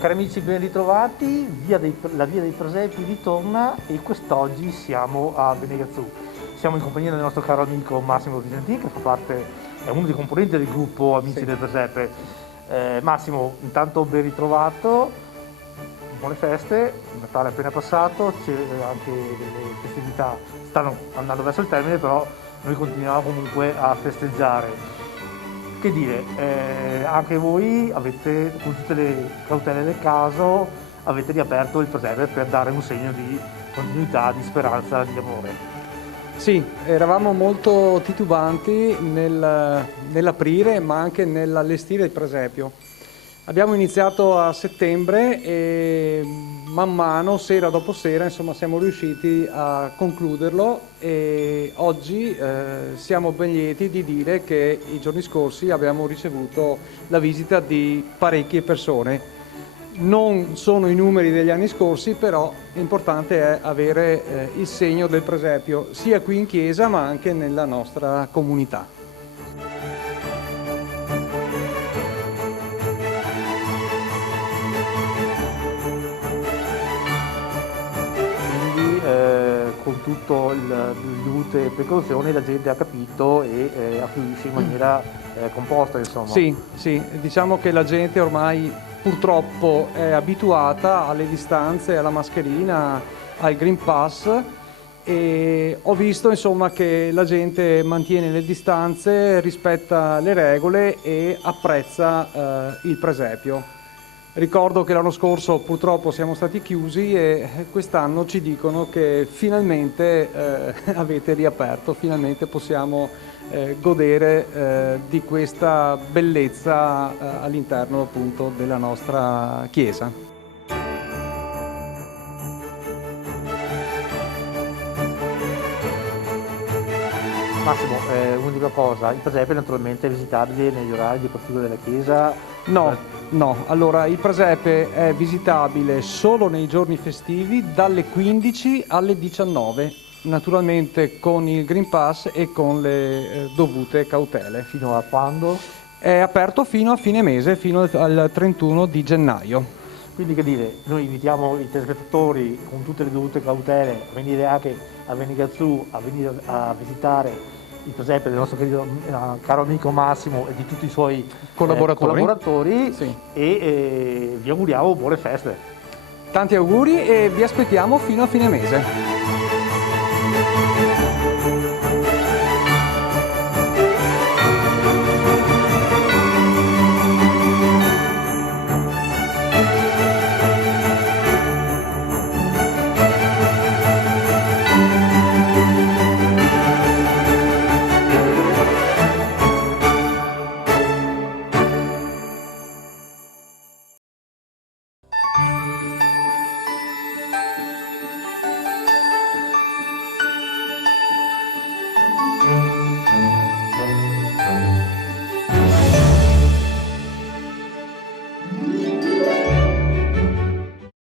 Cari amici, ben ritrovati, la via dei presepi ritorna e quest'oggi siamo a Benegazzù. Siamo in compagnia del nostro caro amico Massimo Visentin, che è uno dei componenti del gruppo Amici del Presepe. Massimo, intanto ben ritrovato, buone feste, il Natale è appena passato, anche le festività stanno andando verso il termine, però noi continuiamo comunque a festeggiare. Che dire, anche voi avete, con tutte le cautele del caso, avete riaperto il presepe per dare un segno di continuità, di speranza, di amore. Sì, eravamo molto titubanti nell'aprire ma anche nell'allestire il presepio. Abbiamo iniziato a settembre e man mano, sera dopo sera, insomma, siamo riusciti a concluderlo e oggi siamo ben lieti di dire che i giorni scorsi abbiamo ricevuto la visita di parecchie persone. Non sono i numeri degli anni scorsi, però l'importante è avere il segno del presepio sia qui in chiesa ma anche nella nostra comunità. Con tutto le dovute precauzioni la gente ha capito e affluisce in maniera composta, insomma. Sì, diciamo che la gente ormai purtroppo è abituata alle distanze, alla mascherina, al Green Pass e ho visto insomma che la gente mantiene le distanze, rispetta le regole e apprezza il presepio. Ricordo che l'anno scorso purtroppo siamo stati chiusi e quest'anno ci dicono che finalmente avete riaperto, finalmente possiamo godere di questa bellezza all'interno appunto della nostra chiesa. Massimo, un'unica cosa, il presepe naturalmente è visitabile negli orari di apertura della chiesa? No, allora il presepe è visitabile solo nei giorni festivi dalle 15 alle 19, naturalmente con il Green Pass e con le dovute cautele. Fino a quando? È aperto fino a fine mese, fino al 31 di gennaio. Quindi che dire, noi invitiamo i telespettatori con tutte le dovute cautele a venire anche a Benegazzù, a venire a visitare il presepe del nostro caro amico Massimo e di tutti i suoi collaboratori sì. E vi auguriamo buone feste. Tanti auguri e vi aspettiamo fino a fine mese.